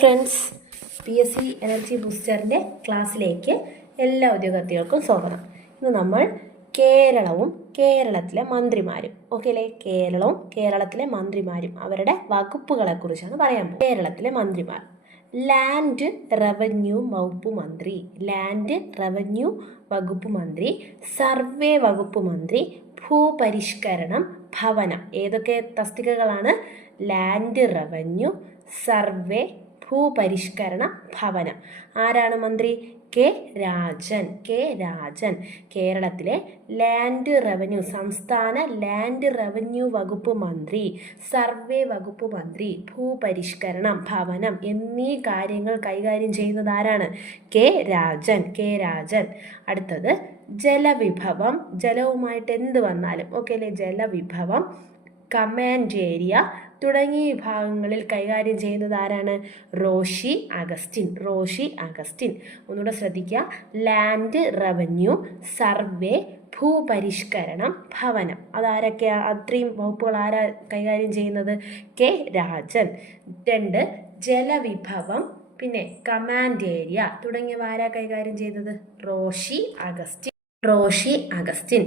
Friends, PSC energy ബൂസ്റ്ററിൻ്റെ ക്ലാസ്സിലേക്ക് എല്ലാ ഉദ്യോഗാർത്ഥികൾക്കും സ്വാഗതം. ഇന്ന് നമ്മൾ കേരളവും കേരളത്തിലെ മന്ത്രിമാരും അല്ലേ, കേരളവും കേരളത്തിലെ മന്ത്രിമാരും അവരുടെ വകുപ്പുകളെക്കുറിച്ചാണ് പറയാൻ പോകുന്നത്. കേരളത്തിലെ മന്ത്രിമാർ: ലാൻഡ് റവന്യൂ വകുപ്പ് മന്ത്രി, ലാൻഡ് റവന്യൂ വകുപ്പ് മന്ത്രി, സർവേ വകുപ്പ് മന്ത്രി, ഭൂപരിഷ്കരണം, ഭവനം. ഏതൊക്കെ തസ്തികകളാണ്? ലാൻഡ് റവന്യൂ, സർവേ, ഭൂപരിഷ്കരണ, ഭവനം. ആരാണ് മന്ത്രി? കെ രാജൻ. കേരളത്തിലെ ലാൻഡ് റവന്യൂ, സംസ്ഥാന ലാൻഡ് റവന്യൂ വകുപ്പ് മന്ത്രി, സർവേ വകുപ്പ് മന്ത്രി, ഭൂപരിഷ്കരണം, ഭവനം എന്നീ കാര്യങ്ങൾ കൈകാര്യം ചെയ്യുന്നത് ആരാണ്? കെ രാജൻ. അടുത്തത് ജലവിഭവം. ജലവുമായിട്ട് എന്ത് വന്നാലും അല്ലേ, ജലവിഭവം, കമാൻഡ് ഏരിയ തുടങ്ങിയ വിഭാഗങ്ങളിൽ കൈകാര്യം ചെയ്യുന്നത് ആരാണ്? റോഷി അഗസ്റ്റിൻ. ഒന്നുകൂടെ ശ്രദ്ധിക്കുക: ലാൻഡ് റവന്യൂ, സർവേ, ഭൂപരിഷ്കരണം, ഭവനം. അതാരൊക്കെയാ? അത്രയും വകുപ്പുകൾ ആരാ കൈകാര്യം ചെയ്യുന്നത്? കെ രാജൻ. 2 ജലവിഭവം, പിന്നെ കമാൻഡ് ഏരിയ തുടങ്ങിയവ ആരാ കൈകാര്യം ചെയ്തത്? റോഷി അഗസ്റ്റിൻ.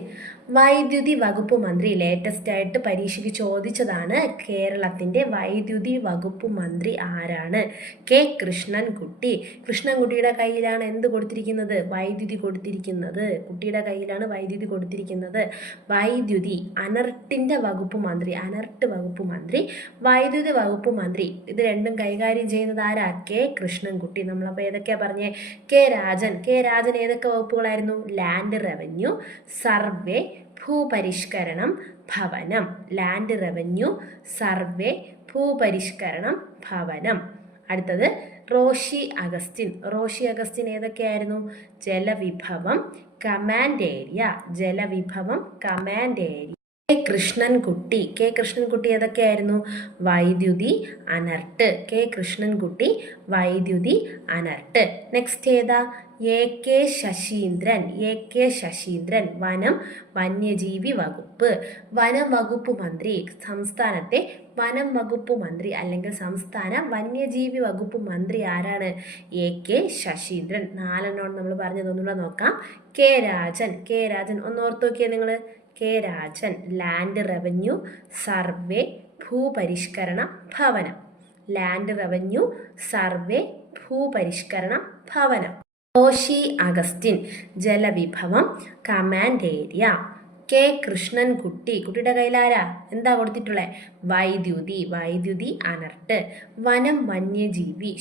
വൈദ്യുതി വകുപ്പ് മന്ത്രി. ലേറ്റസ്റ്റ് ആയിട്ട് പരീക്ഷയ്ക്ക് ചോദിച്ചതാണ്. കേരളത്തിൻ്റെ വൈദ്യുതി വകുപ്പ് മന്ത്രി ആരാണ്? കെ കൃഷ്ണൻകുട്ടിയുടെ കയ്യിലാണ് എന്ത് കൊടുത്തിരിക്കുന്നത്? വൈദ്യുതി കൊടുത്തിരിക്കുന്നത്. കുട്ടിയുടെ കയ്യിലാണ് വൈദ്യുതി കൊടുത്തിരിക്കുന്നത്. വൈദ്യുതി, അനർട്ടിൻ്റെ വകുപ്പ് മന്ത്രി, അനർട്ട് വകുപ്പ് മന്ത്രി, വൈദ്യുതി വകുപ്പ് മന്ത്രി. ഇത് രണ്ടും കൈകാര്യം ചെയ്യുന്നത് ആരാ? കെ കൃഷ്ണൻകുട്ടി. നമ്മളപ്പോൾ ഏതൊക്കെയാ പറഞ്ഞേ? കെ രാജൻ ഏതൊക്കെ വകുപ്പുകളായിരുന്നു? ലാൻഡ് റവന്യൂ, സർവേ, ഭൂപരിഷ്കരണം, ഭവനം. ലാൻഡ് റവന്യൂ, സർവേ, ഭൂപരിഷ്കരണം, ഭവനം. അടുത്തത് റോഷി അഗസ്റ്റിൻ ഏതൊക്കെയായിരുന്നു? ജലവിഭവം, കമാൻഡ് ഏരിയ. കെ കൃഷ്ണൻകുട്ടി ഏതൊക്കെയായിരുന്നു? വൈദ്യുതി, അനർട്ട്. അനർട്ട്. നെക്സ്റ്റ് ഏതാ? എ കെ ശശീന്ദ്രൻ വനം, വന്യജീവി വകുപ്പ്. വനം വകുപ്പ് മന്ത്രി, സംസ്ഥാനത്തെ വനം വകുപ്പ് മന്ത്രി അല്ലെങ്കിൽ സംസ്ഥാന വന്യജീവി വകുപ്പ് മന്ത്രി ആരാണ്? A K Saseendran. 4 നമ്മൾ പറഞ്ഞതൊന്നുകൂടെ നോക്കാം. കെ രാജൻ ഒന്ന് ഓർത്ത് നോക്കിയേ നിങ്ങൾ. K Rajan land revenue, survey, ഭൂപരിഷ്കരണം, ഭവനം. ലാൻഡ് റവന്യൂ, സർവേ, ഭൂപരിഷ്കരണം, ഭവനം. റോഷി അഗസ്റ്റിൻ ജലവിഭവം, കമാൻഡ് ഏരിയ. കെ കുട്ടിയുടെ കയ്യിലാരാ എന്താ കൊടുത്തിട്ടുള്ളത്? വൈദ്യുതി അനർട്ട്. വനം വന്യജീവി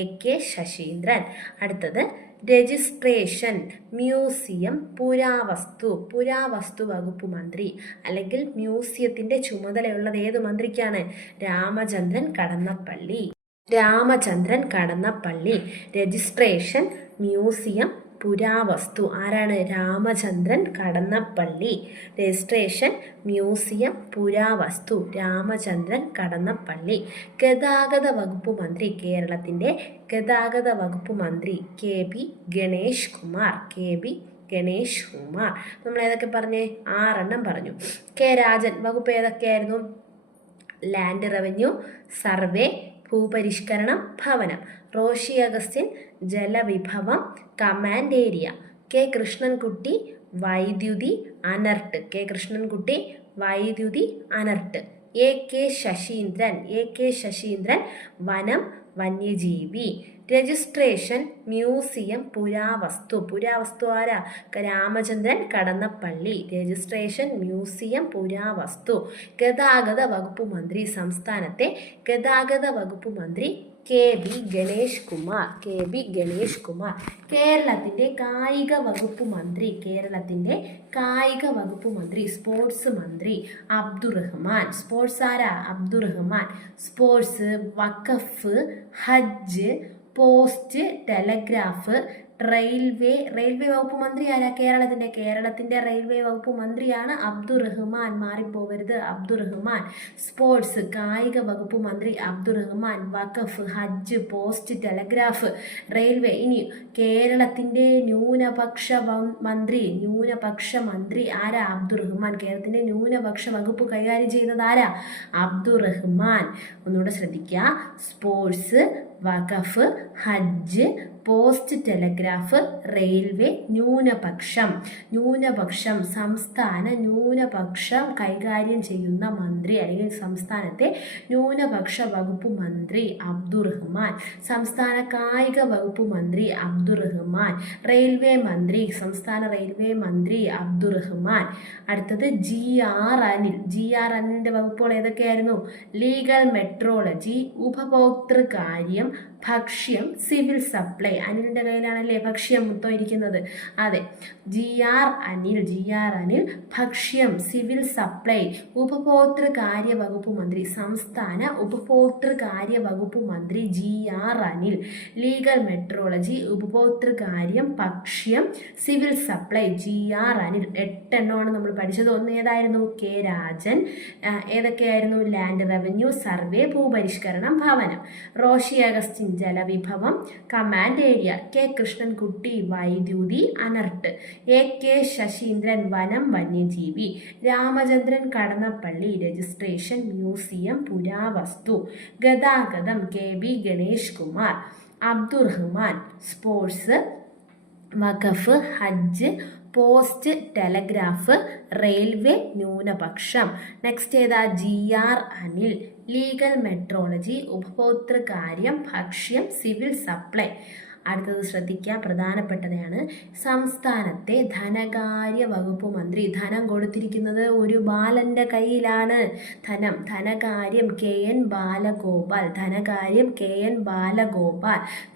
എ കെ ശശീന്ദ്രൻ. അടുത്തത് രജിസ്ട്രേഷൻ, മ്യൂസിയം, പുരാവസ്തു വകുപ്പ് മന്ത്രി അല്ലെങ്കിൽ മ്യൂസിയത്തിന്റെ ചുമതലയുള്ളത് ഏത് മന്ത്രിക്കാണ്? രാമചന്ദ്രൻ കടന്നപ്പള്ളി. രജിസ്ട്രേഷൻ, മ്യൂസിയം, പുരാവസ്തു ആരാണ്? രാമചന്ദ്രൻ കടന്നപ്പള്ളി. രജിസ്ട്രേഷൻ, മ്യൂസിയം, പുരാവസ്തു രാമചന്ദ്രൻ കടന്നപ്പള്ളി. ഗതാഗത വകുപ്പ് മന്ത്രി, കേരളത്തിൻ്റെ ഗതാഗത വകുപ്പ് മന്ത്രി കെ ബി ഗണേഷ് കുമാർ. നമ്മൾ ഏതൊക്കെ പറഞ്ഞേ? 6 പറഞ്ഞു. കെ രാജൻ വകുപ്പ് ഏതൊക്കെയായിരുന്നു? ലാൻഡ് റവന്യൂ, സർവേ, ഭൂപരിഷ്കരണം, ഭവനം. റോഷി അഗസ്റ്റിൻ ജലവിഭവം, കമാൻഡ് ഏരിയ. കെ കൃഷ്ണൻകുട്ടി വൈദ്യുതി അനർട്ട്. എ കെ ശശീന്ദ്രൻ വനം വന്യജീവി. രജിസ്ട്രേഷൻ, മ്യൂസിയം, പുരാവസ്തു ആരാ? രാമചന്ദ്രൻ കടന്നപ്പള്ളി. രജിസ്ട്രേഷൻ, മ്യൂസിയം, പുരാവസ്തു. ഗതാഗത വകുപ്പ് മന്ത്രി, സംസ്ഥാനത്തെ ഗതാഗത വകുപ്പ് മന്ത്രി കെ ബി ഗണേഷ് കുമാർ. കേരളത്തിൻ്റെ കായിക വകുപ്പ് മന്ത്രി, സ്പോർട്സ് മന്ത്രി അബ്ദുറഹ്മാൻ. സ്പോർട്സ് ആരാ? അബ്ദുറഹ്മാൻ. സ്പോർട്സ്, വഖഫ്, ഹജ്ജ്, പോസ്റ്റ്, ടെലഗ്രാഫ്, റെയിൽവേ വകുപ്പ് മന്ത്രി ആരാ? കേരളത്തിന്റെ റെയിൽവേ വകുപ്പ് മന്ത്രിയാണ് അബ്ദുറഹ്മാൻ. മാറിപ്പോവരുത്, അബ്ദുറഹ്മാൻ. സ്പോർട്സ് കായിക വകുപ്പ് മന്ത്രി അബ്ദുറഹ്മാൻ. വഖഫ്, ഹജ്ജ്, പോസ്റ്റ്, ടെലഗ്രാഫ്, റെയിൽവേ. ഇനി കേരളത്തിന്റെ ന്യൂനപക്ഷ മന്ത്രി ആരാ? അബ്ദുറഹ്മാൻ. കേരളത്തിന്റെ ന്യൂനപക്ഷ വകുപ്പ് കൈകാര്യം ചെയ്യുന്നത് ആരാ? അബ്ദുറഹ്മാൻ. ഒന്നുകൂടെ ശ്രദ്ധിക്കുക. സ്പോർട്സ്, വഖഫ്, ഹജ്ജ്, പോസ്റ്റ് ടെലഗ്രാഫ്, റെയിൽവേ, ന്യൂനപക്ഷം സംസ്ഥാന ന്യൂനപക്ഷം കൈകാര്യം ചെയ്യുന്ന മന്ത്രി അല്ലെങ്കിൽ സംസ്ഥാനത്തെ ന്യൂനപക്ഷ വകുപ്പ് മന്ത്രി അബ്ദുറഹ്മാൻ. സംസ്ഥാന കായിക വകുപ്പ് മന്ത്രി അബ്ദുറഹ്മാൻ. സംസ്ഥാന റെയിൽവേ മന്ത്രി അബ്ദുറഹ്മാൻ. അടുത്തത് GR അനിൽ. GR അനിലിന്റെ വകുപ്പുകൾ ഏതൊക്കെയായിരുന്നു? ലീഗൽ മെട്രോളജി, ഉപഭോക്തൃകാര്യം, ഭക്ഷ്യം, സിവിൽ സപ്ലൈ. അനിലിന്റെ കയ്യിലാണല്ലേ ഭക്ഷ്യം മൊത്തം ഇരിക്കുന്നത്? അതെ, GR അനിൽ ഭക്ഷ്യം, സിവിൽ സപ്ലൈ, ഉപഭോക്തൃകാര്യ വകുപ്പ് മന്ത്രി. സംസ്ഥാന ഉപഭോക്തൃകാര്യ വകുപ്പ് മന്ത്രി GR അനിൽ. ലീഗൽ മെട്രോളജി, ഉപഭോക്തൃകാര്യം, ഭക്ഷ്യം, സിവിൽ സപ്ലൈ, GR അനിൽ. 8 എണ്ണമാണ് നമ്മൾ പഠിച്ചത്. ഒന്ന് ഏതായിരുന്നു? K രാജൻ. ഏതൊക്കെയായിരുന്നു? ലാൻഡ് റവന്യൂ, സർവേ, ഭൂപരിഷ്കരണം, ഭവനം. റോഷി അഗസ്റ്റിൻ ജലവിഭവം, കമാൻഡ് ഏരിയ. K കൃഷ്ണൻകുട്ടി വൈദ്യുതി, അനർട്ട്. AK ശശീന്ദ്രൻ വനം, വന്യജീവി. രാമചന്ദ്രൻ കടന്നപ്പള്ളി രജിസ്ട്രേഷൻ, മ്യൂസിയം, പുരാവസ്തു. ഗതാഗതം KB ഗണേഷ് കുമാർ. അബ്ദുറഹ്മാൻ സ്പോർട്സ്, വഖഫ്, ഹജ്ജ്, പോസ്റ്റ് ടെലഗ്രാഫ്, റെയിൽവേ, ന്യൂനപക്ഷം. നെക്സ്റ്റ് ഏതാ? GR അനിൽ. ലീഗൽ മെട്രോളജി, ഉപഭോക്തൃകാര്യം, ഭക്ഷ്യം, സിവിൽ സപ്ലൈ. അടുത്തത് ശ്രദ്ധിക്കുക, പ്രധാനപ്പെട്ടതാണ്. സംസ്ഥാനത്തെ ധനകാര്യ വകുപ്പ് മന്ത്രി. ധനം കൊടുത്തിരിക്കുന്നത് ഒരു ബാലന്റെ കയ്യിലാണ്. ധനകാര്യം KN ബാലഗോപാൽ.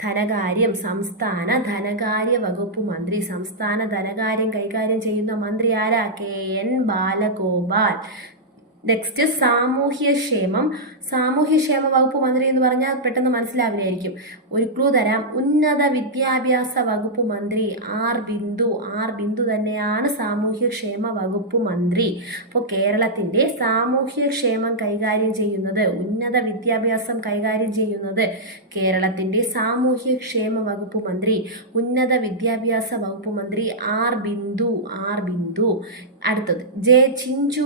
ധനകാര്യം സംസ്ഥാന ധനകാര്യ വകുപ്പ് മന്ത്രി. സംസ്ഥാന ധനകാര്യം കൈകാര്യം ചെയ്യുന്ന മന്ത്രി ആരാ? KN ബാലഗോപാൽ. നെക്സ്റ്റ് സാമൂഹ്യക്ഷേമ വകുപ്പ് മന്ത്രി എന്ന് പറഞ്ഞാൽ പെട്ടെന്ന് മനസ്സിലാവില്ലായിരിക്കും. ഒരു ക്ലൂ തരാം. ഉന്നത വിദ്യാഭ്യാസ വകുപ്പ് മന്ത്രി R ബിന്ദു തന്നെയാണ് സാമൂഹ്യക്ഷേമ വകുപ്പ് മന്ത്രി. അപ്പോൾ കേരളത്തിന്റെ സാമൂഹ്യക്ഷേമം കൈകാര്യം ചെയ്യുന്നത്, ഉന്നത വിദ്യാഭ്യാസം കൈകാര്യം ചെയ്യുന്നത് കേരളത്തിന്റെ സാമൂഹ്യക്ഷേമ വകുപ്പ് മന്ത്രി, ഉന്നത വിദ്യാഭ്യാസ വകുപ്പ് മന്ത്രി R ബിന്ദു. അടുത്തത് ചിഞ്ചു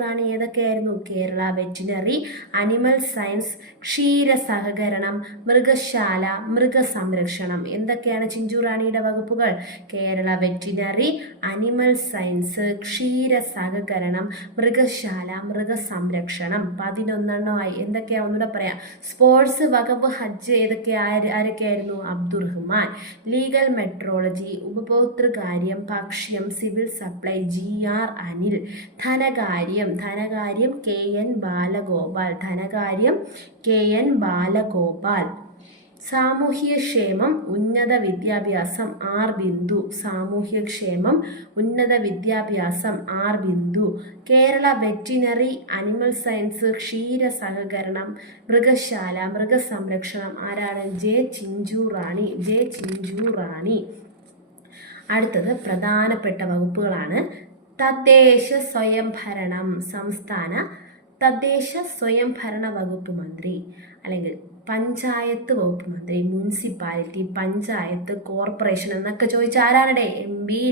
റാണി ഏതൊക്കെയായിരുന്നു? കേരള വെറ്റിനറി, അനിമൽ സയൻസ്, ക്ഷീര സഹകരണം, മൃഗശാല, മൃഗസംരക്ഷണം. എന്തൊക്കെയാണ് ചിഞ്ചു റാണിയുടെ വകുപ്പുകൾ? കേരള വെറ്റിനറി, അനിമൽ സയൻസ്, ക്ഷീര സഹകരണം, മൃഗശാല, മൃഗസംരക്ഷണം. 11 എന്തൊക്കെയാ ഒന്നുകൂടെ പറയാം. സ്പോർട്സ്, വഖഫ്, ഹജ്ജ് ആരൊക്കെയായിരുന്നു? അബ്ദുറഹ്മാൻ. ലീഗൽ മെട്രോളജി, ഉപഭോക്തൃകാര്യം, ഭക്ഷ്യം, സിവിൽ സപ്ലൈ GR അനിൽ. ധനകാര്യം KN ബാലഗോപാൽ. സാമൂഹ്യക്ഷേമം, ഉന്നത വിദ്യാഭ്യാസം R Bindu. Kerala veterinary, animal science, ക്ഷീര സഹകരണം, മൃഗശാല, മൃഗസംരക്ഷണം ആരാണ്? ചിഞ്ചു റാണി. അടുത്തത് പ്രധാനപ്പെട്ട വകുപ്പുകളാണ്. തദ്ദേശ സ്വയംഭരണം. സംസ്ഥാന തദ്ദേശ സ്വയംഭരണ വകുപ്പ് മന്ത്രി അല്ലെങ്കിൽ പഞ്ചായത്ത് വകുപ്പ് മന്ത്രി. മുനിസിപ്പാലിറ്റി, പഞ്ചായത്ത്, കോർപ്പറേഷൻ എന്നൊക്കെ ചോദിച്ചാൽ ആരാണ്? M B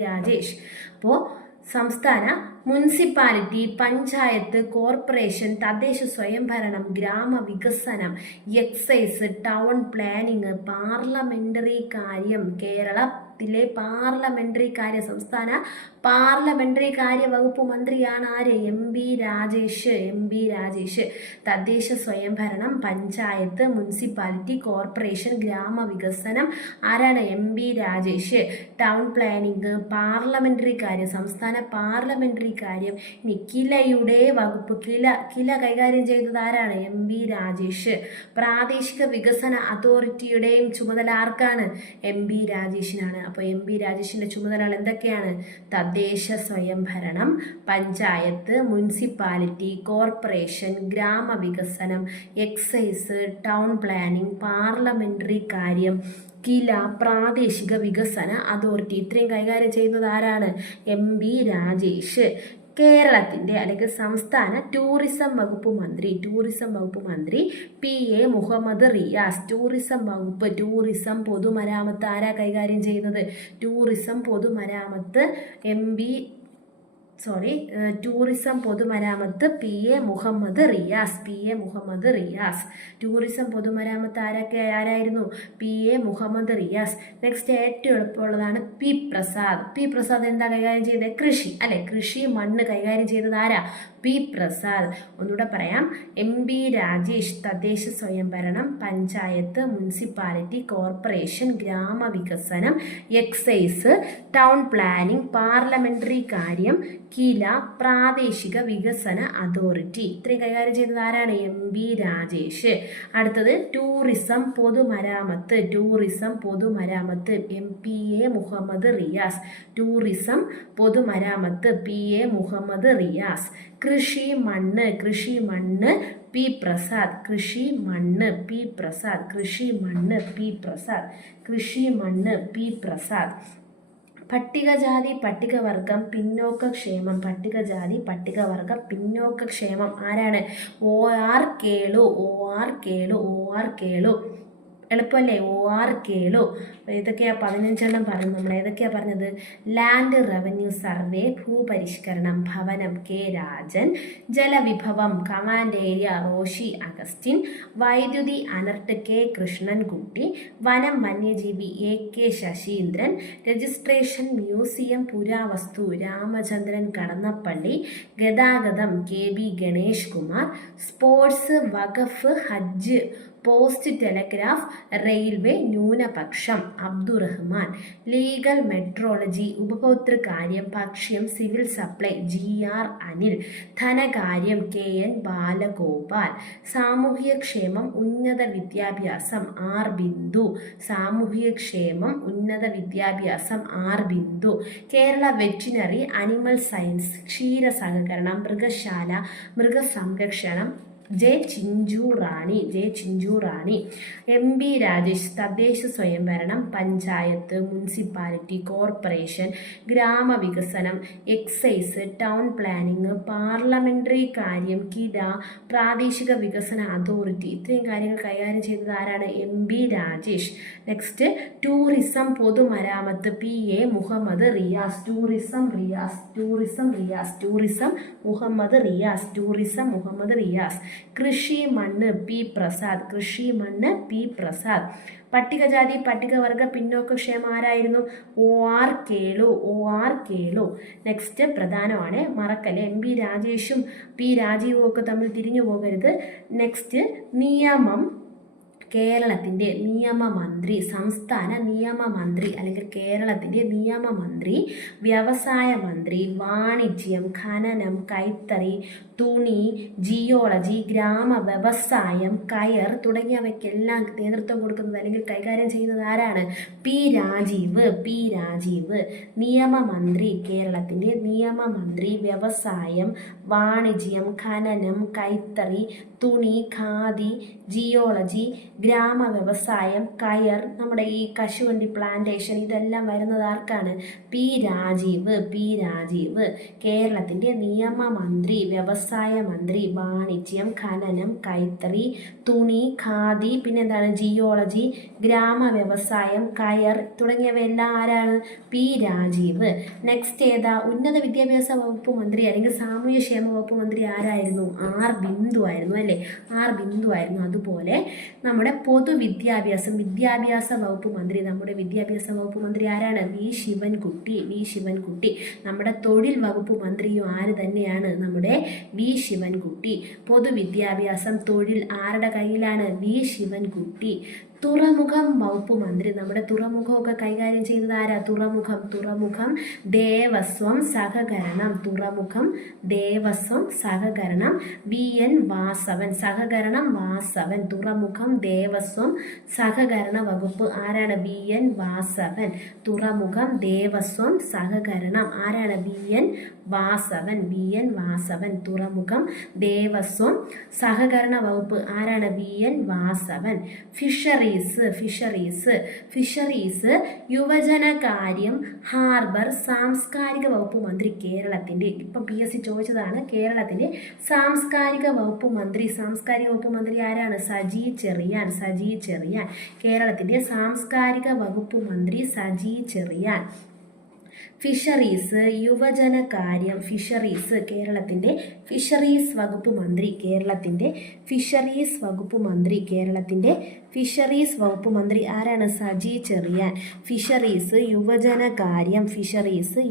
Rajesh. അപ്പോൾ സംസ്ഥാന മുനിസിപ്പാലിറ്റി, പഞ്ചായത്ത്, കോർപ്പറേഷൻ, തദ്ദേശ സ്വയംഭരണം, ഗ്രാമവികസനം, എക്സൈസ്, ടൗൺ പ്ലാനിങ്, പാർലമെന്ററി കാര്യം. കേരളത്തിലെ പാർലമെന്ററി കാര്യ സംസ്ഥാന പാർലമെന്ററി കാര്യ വകുപ്പ് മന്ത്രിയാണ് ആര്? M B Rajesh. തദ്ദേശ സ്വയംഭരണം, പഞ്ചായത്ത്, മുനിസിപ്പാലിറ്റി, കോർപ്പറേഷൻ, ഗ്രാമവികസനം ആരാണ്? M B Rajesh. Town planning, parliamentary കാര്യ സംസ്ഥാന പാർലമെന്ററി കാര്യം. ഇനി കിലയുടെ വകുപ്പ്, കില കൈകാര്യം ചെയ്തത് ആരാണ്? MB രാജേഷ്. പ്രാദേശിക വികസന അതോറിറ്റിയുടെയും ചുമതല ആർക്കാണ്? MB രാജേഷിനാണ്. അപ്പോൾ MB രാജേഷിന്റെ ചുമതലകൾ എന്തൊക്കെയാണ്? തദ്ദേശ സ്വയംഭരണം, പഞ്ചായത്ത്, മുനിസിപ്പാലിറ്റി, കോർപ്പറേഷൻ, ഗ്രാമവികസനം, എക്സൈസ്, ടൗൺ പ്ലാനിംഗ്, പാർലമെന്ററി കാര്യം, കില, പ്രാദേശിക വികസന അതോറിറ്റി. ഇത്രയും കൈകാര്യം ചെയ്യുന്നത് ആരാണ്? MB രാജേഷ്. കേരളത്തിന്റെ അല്ലെങ്കിൽ സംസ്ഥാന ടൂറിസം വകുപ്പ് മന്ത്രി PA മുഹമ്മദ് റിയാസ്. ടൂറിസം വകുപ്പ്, ടൂറിസം പൊതുമരാമത്ത് ആരാ കൈകാര്യം ചെയ്യുന്നത്? ടൂറിസം പൊതുമരാമത്ത് ടൂറിസം പൊതുമരാമത്ത് PA മുഹമ്മദ് റിയാസ്. ടൂറിസം പൊതുമരാമത്ത് ആരായിരുന്നു? PA മുഹമ്മദ് റിയാസ്. നെക്സ്റ്റ് ഏറ്റവും എളുപ്പമുള്ളതാണ് P പ്രസാദ് എന്താ കൈകാര്യം ചെയ്തത്? കൃഷി അല്ലെ, കൃഷി മണ്ണ് കൈകാര്യം ചെയ്തത് ആരാ? P പ്രസാദ്. ഒന്നുകൂടെ പറയാം. MB രാജേഷ് തദ്ദേശ സ്വയംഭരണം, പഞ്ചായത്ത്, മുനിസിപ്പാലിറ്റി, കോർപ്പറേഷൻ, ഗ്രാമവികസനം, എക്സൈസ്, ടൗൺ പ്ലാനിംഗ്, പാർലമെന്ററി കാര്യം, കില, പ്രാദേശിക വികസന അതോറിറ്റി. ഇത്രയും കൈകാര്യം ചെയ്തത് ആരാണ്? MB രാജേഷ്. അടുത്തത് ടൂറിസം പൊതുമരാമത്ത് PA മുഹമ്മദ് റിയാസ്. ടൂറിസം പൊതുമരാമത്ത് PA മുഹമ്മദ് റിയാസ്. കൃഷി മണ്ണ് P പ്രസാദ്. പട്ടികജാതി പട്ടികവർഗം പിന്നോക്കക്ഷേമം ആരാണ്? OR കേളു. എളുപ്പമല്ലേ? OR കേളു. ഏതൊക്കെയാ 15 പറഞ്ഞു. നമ്മൾ ഏതൊക്കെയാ പറഞ്ഞത്? ലാൻഡ് റവന്യൂ സർവേ, ഭൂപരിഷ്കരണം, ഭവനം K രാജൻ, ജലവിഭവം കമാൻഡ് ഏരിയ റോഷി അഗസ്റ്റിൻ, വൈദ്യുതി അനർട്ട് K കൃഷ്ണൻകുട്ടി, വനം വന്യജീവി AK ശശീന്ദ്രൻ, രജിസ്ട്രേഷൻ മ്യൂസിയം പുരാവസ്തു രാമചന്ദ്രൻ കടന്നപ്പള്ളി, ഗതാഗതം KB ഗണേഷ് കുമാർ, സ്പോർട്സ് വഖഫ് ഹജ്ജ് പോസ്റ്റ് ടെലഗ്രാഫ് റെയിൽവേ ന്യൂനപക്ഷം അബ്ദുറഹ്മാൻ, ലീഗൽ മെട്രോളജി ഉപഭോക്തൃകാര്യം ഭക്ഷ്യം സിവിൽ സപ്ലൈ GR അനിൽ, ധനകാര്യം KN ബാലഗോപാൽ, സാമൂഹ്യക്ഷേമം ഉന്നത വിദ്യാഭ്യാസം R Bindu, Kerala veterinary animal science ക്ഷീര സഹകരണം മൃഗശാല മൃഗസംരക്ഷണം ജെ ചിഞ്ചു റാണി. MB രാജേഷ് തദ്ദേശ സ്വയംഭരണം, പഞ്ചായത്ത്, മുനിസിപ്പാലിറ്റി, കോർപ്പറേഷൻ, ഗ്രാമവികസനം, എക്സൈസ്, ടൗൺ പ്ലാനിംഗ്, പാർലമെന്ററി കാര്യം, കില, പ്രാദേശിക വികസന അതോറിറ്റി. ഇത്രയും കാര്യങ്ങൾ കൈകാര്യം ചെയ്തത് ആരാണ്? MB രാജേഷ്. നെക്സ്റ്റ് ടൂറിസം പൊതുമരാമത്ത് PA മുഹമ്മദ് റിയാസ്. കൃഷി മണ്ണ് P പ്രസാദ്. പട്ടികജാതി പട്ടികവർഗ പിന്നോക്കക്ഷേമം ആരായിരുന്നു? OR കേളു. നെക്സ്റ്റ് പ്രധാനമാണ്, മറക്കല്ലേ. MB രാജേഷും P രാജീവും ഒക്കെ തമ്മിൽ തിരിഞ്ഞു പോകരുത്. നെക്സ്റ്റ് നിയമം. കേരളത്തിൻ്റെ നിയമമന്ത്രി, സംസ്ഥാന നിയമമന്ത്രി അല്ലെങ്കിൽ കേരളത്തിൻ്റെ നിയമമന്ത്രി, വ്യവസായ മന്ത്രി, വാണിജ്യം, ഖനനം, കൈത്തറി, തുണി, ജിയോളജി, ഗ്രാമ വ്യവസായം, കയർ തുടങ്ങിയവയ്ക്കെല്ലാം നേതൃത്വം കൊടുക്കുന്നത് അല്ലെങ്കിൽ കൈകാര്യം ചെയ്യുന്നത് ആരാണ്? P രാജീവ്. നിയമമന്ത്രി, കേരളത്തിൻ്റെ നിയമമന്ത്രി, വ്യവസായം, വാണിജ്യം, ഖനനം, കൈത്തറി, തുണി, ഖാദി, ജിയോളജി, ഗ്രാമ വ്യവസായം, കയർ, നമ്മുടെ ഈ കശുവണ്ടി പ്ലാന്റേഷൻ, ഇതെല്ലാം വരുന്നത് ആർക്കാണ്? P രാജീവ്. കേരളത്തിൻ്റെ നിയമമന്ത്രി, വ്യവസായ മന്ത്രി, വാണിജ്യം, ഖനനം, കൈത്തറി, തുണി, ഖാദി, പിന്നെന്താണ്? ജിയോളജി, ഗ്രാമ വ്യവസായം, കയർ തുടങ്ങിയവയെല്ലാം ആരാണ്? P രാജീവ്. നെക്സ്റ്റ് ഏതാ? ഉന്നത വിദ്യാഭ്യാസ വകുപ്പ് മന്ത്രി അല്ലെങ്കിൽ സാമൂഹ്യക്ഷേമ വകുപ്പ് മന്ത്രി ആരായിരുന്നു? R ബിന്ദു ആയിരുന്നു അല്ലേ? R ബിന്ദു ആയിരുന്നു. അതുപോലെ നമ്മുടെ വിദ്യാഭ്യാസ വകുപ്പ് മന്ത്രി, ആരാണ്? V ശിവൻകുട്ടി. നമ്മുടെ തൊഴിൽ വകുപ്പ് മന്ത്രിയും ആര് തന്നെയാണ്? നമ്മുടെ V ശിവൻകുട്ടി. പൊതുവിദ്യാഭ്യാസം, തൊഴിൽ ആരുടെ കയ്യിലാണ്? V ശിവൻകുട്ടി. തുറമുഖം വകുപ്പ് മന്ത്രി, നമ്മുടെ തുറമുഖമൊക്കെ കൈകാര്യം ചെയ്തത് ആരാ? തുറമുഖം ദേവസ്വം സഹകരണം, തുറമുഖം ദേവസ്വം സഹകരണം VN വാസവൻ, സഹകരണം വാസവൻ, തുറമുഖം ദേവസ്വം സഹകരണ വകുപ്പ് ആരാണ്? VN വാസവൻ, തുറമുഖം ദേവസ്വം സഹകരണം ആരാണ്? VN വാസവൻ, തുറമുഖം ദേവസ്വം സഹകരണ വകുപ്പ് ആരാണ്? VN വാസവൻ. ഫിഷറീസ് യുവജനകാര്യം ഹാർബർ സാംസ്കാരിക വകുപ്പ് മന്ത്രി കേരളത്തിന്റെ, ഇപ്പം PSC ചോദിച്ചതാണ്, കേരളത്തിന്റെ സാംസ്കാരിക വകുപ്പ് മന്ത്രി ആരാണ്? സജി ചെറിയാൻ, കേരളത്തിന്റെ സാംസ്കാരിക വകുപ്പ് മന്ത്രി സജി ചെറിയാൻ. ഫിഷറീസ് യുവജനകാര്യം, കേരളത്തിന്റെ ഫിഷറീസ് വകുപ്പ് മന്ത്രി ആരാണ്? സജി ചെറിയാൻ. ഫിഷറീസ്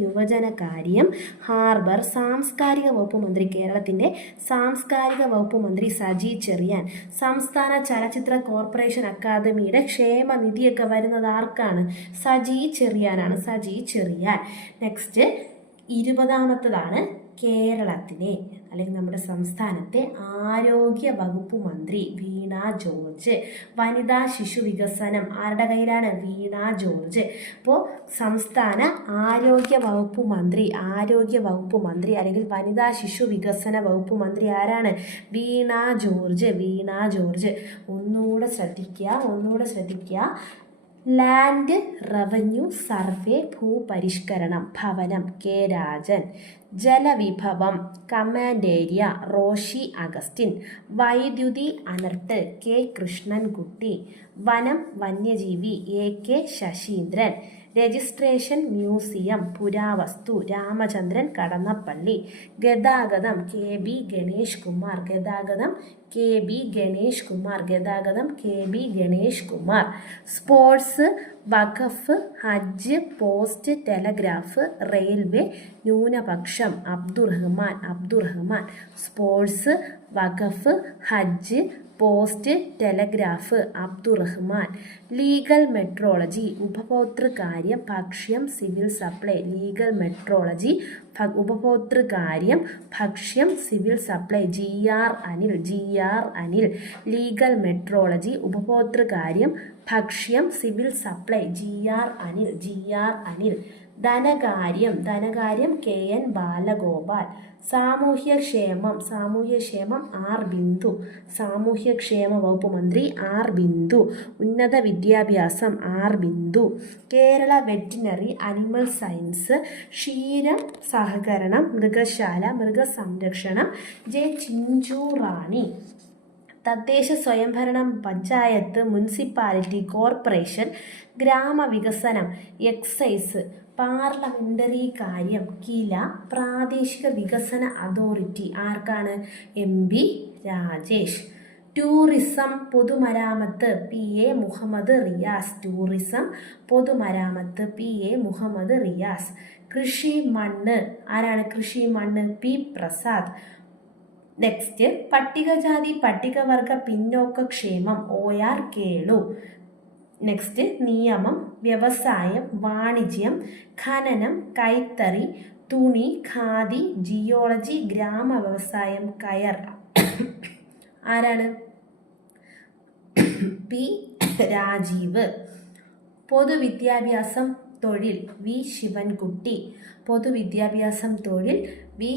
യുവജനകാര്യം ഹാർബർ സാംസ്കാരിക വകുപ്പ് മന്ത്രി, കേരളത്തിന്റെ സാംസ്കാരിക വകുപ്പ് മന്ത്രി സജി ചെറിയാൻ. സംസ്ഥാന ചലച്ചിത്ര കോർപ്പറേഷൻ അക്കാദമിയുടെ ക്ഷേമനിധിയൊക്കെ വരുന്നത് ആർക്കാണ്? സജി ചെറിയാനാണ്, നെക്സ്റ്റ് 20ാമത്തതാണ് കേരളത്തിലെ അല്ലെങ്കിൽ നമ്മുടെ സംസ്ഥാനത്തെ ആരോഗ്യ വകുപ്പ് മന്ത്രി വീണ ജോർജ്. വനിതാ ശിശു വികസനം ആരുടെ കയ്യിലാണ്? വീണ ജോർജ്. അപ്പോൾ സംസ്ഥാന ആരോഗ്യ വകുപ്പ് മന്ത്രി അല്ലെങ്കിൽ വനിതാ ശിശു വികസന വകുപ്പ് മന്ത്രി ആരാണ്? വീണ ജോർജ്. ഒന്നുകൂടെ ശ്രദ്ധിക്കുക. ലാൻഡ് റവന്യൂ സർവേ ഭൂപരിഷ്കരണം ഭവനം കെ രാജൻ. ജലവിഭവം കമാൻഡ് ഏരിയ റോഷി അഗസ്റ്റിൻ. വൈദ്യുതി അനർട്ട് കെ കൃഷ്ണൻകുട്ടി. വനം വന്യജീവി AK ശശീന്ദ്രൻ. രജിസ്ട്രേഷൻ മ്യൂസിയം പുരാവസ്തു രാമചന്ദ്രൻ കടന്നപ്പള്ളി. ഗതാഗതം KB ഗണേഷ് കുമാർ. സ്പോർട്സ് വഖഫ് ഹജ്ജ് പോസ്റ്റ് ടെലഗ്രാഫ് റെയിൽവേ ന്യൂനപക്ഷം അബ്ദുറഹ്മാൻ. സ്പോർട്സ് വഖഫ് ഹജ്ജ് post telegraph Abdurahiman. Legal metrology ഉപഭോക്തൃകാര്യം ഭക്ഷ്യം സിവിൽ സപ്ലൈ. ഉപഭോക്തൃകാര്യം ഭക്ഷ്യം civil supply GR Anil. Legal metrology ഉപഭോക്തൃകാര്യം ഭക്ഷ്യം സിവിൽ സപ്ലൈ GR അനിൽ. ധനകാര്യം KN ബാലഗോപാൽ. സാമൂഹ്യക്ഷേമം R ബിന്ദു. സാമൂഹ്യക്ഷേമ വകുപ്പ് മന്ത്രി R ബിന്ദു. ഉന്നത വിദ്യാഭ്യാസം R Bindu. Kerala veterinary animal science ക്ഷീരം സഹകരണം മൃഗശാല മൃഗസംരക്ഷണം J ചിഞ്ചു റാണി. തദ്ദേശ സ്വയംഭരണം പഞ്ചായത്ത് മുനിസിപ്പാലിറ്റി കോർപ്പറേഷൻ ഗ്രാമവികസനം എക്സൈസ് പാർലമെന്ററി കാര്യം കില. പ്രാദേശിക വികസന അതോറിറ്റി ആർക്കാണ്? MB രാജേഷ്. ടൂറിസം പൊതുമരാമത്ത് PA മുഹമ്മദ് റിയാസ്. കൃഷി മണ്ണ് ആരാണ്? P പ്രസാദ്. നെക്സ്റ്റ് പട്ടികജാതി പട്ടികവർഗ പിന്നോക്ക ക്ഷേമം OR കേളു. നെക്സ്റ്റ് നിയമം വ്യവസായം വാണിജ്യം ഖനനം കൈത്തറി തുണി ഖാദി ജിയോളജി ഗ്രാമ വ്യവസായം കയർ ആരാണ്? P രാജീവ്. പൊതുവിദ്യാഭ്യാസം തൊഴിൽ വി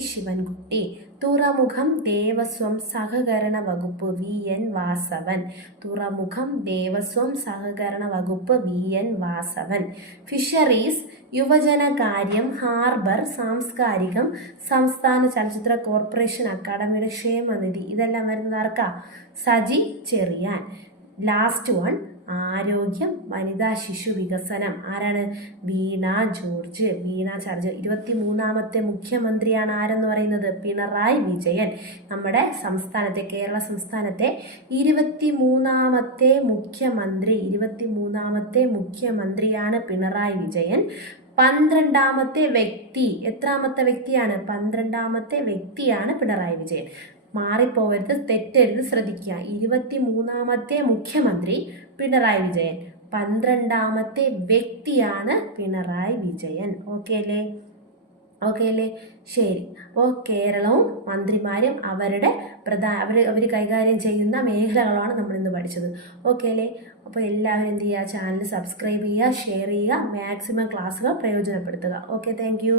ശിവൻകുട്ടി. തുറമുഖം ദേവസ്വം സഹകരണ വകുപ്പ് VN വാസവൻ. ഫിഷറീസ് യുവജനകാര്യം ഹാർബർ സാംസ്കാരികം സംസ്ഥാന ചലച്ചിത്ര കോർപ്പറേഷൻ അക്കാദമിയുടെ ക്ഷേമനിധി ഇതെല്ലാം വരുന്നത് ആർക്കാ? സജി ചെറിയാൻ. ലാസ്റ്റ് വൺ ആരോഗ്യം വനിതാ ശിശു വികസനം ആരാണ്? വീണ ജോർജ്. 23ാമത്തെ മുഖ്യമന്ത്രിയാണ് ആരെന്ന് പറയുന്നത്? പിണറായി വിജയൻ. നമ്മുടെ സംസ്ഥാനത്തെ കേരള സംസ്ഥാനത്തെ 23ാമത്തെ മുഖ്യമന്ത്രിയാണ് പിണറായി വിജയൻ. 12ാമത്തെ വ്യക്തി എത്രാമത്തെ വ്യക്തിയാണ്? 12ാമത്തെ വ്യക്തിയാണ് പിണറായി വിജയൻ. മാറിപ്പോവരുത്, തെറ്റരുത്, ശ്രദ്ധിക്കുക. 23ാമത്തെ മുഖ്യമന്ത്രി പിണറായി വിജയൻ, 12ാമത്തെ വ്യക്തിയാണ് പിണറായി വിജയൻ. ഓക്കെ അല്ലേ? ശരി. അപ്പോൾ കേരളവും മന്ത്രിമാരും അവരുടെ അവർ കൈകാര്യം ചെയ്യുന്ന മേഖലകളാണ് നമ്മളിന്ന് പഠിച്ചത്. ഓക്കെ അല്ലേ? അപ്പോൾ എല്ലാവരും എന്ത് ചെയ്യുക, ചാനൽ സബ്സ്ക്രൈബ് ചെയ്യുക, ഷെയർ ചെയ്യുക, മാക്സിമം ക്ലാസ്സുകൾ പ്രയോജനപ്പെടുത്തുക. Okay, thank you.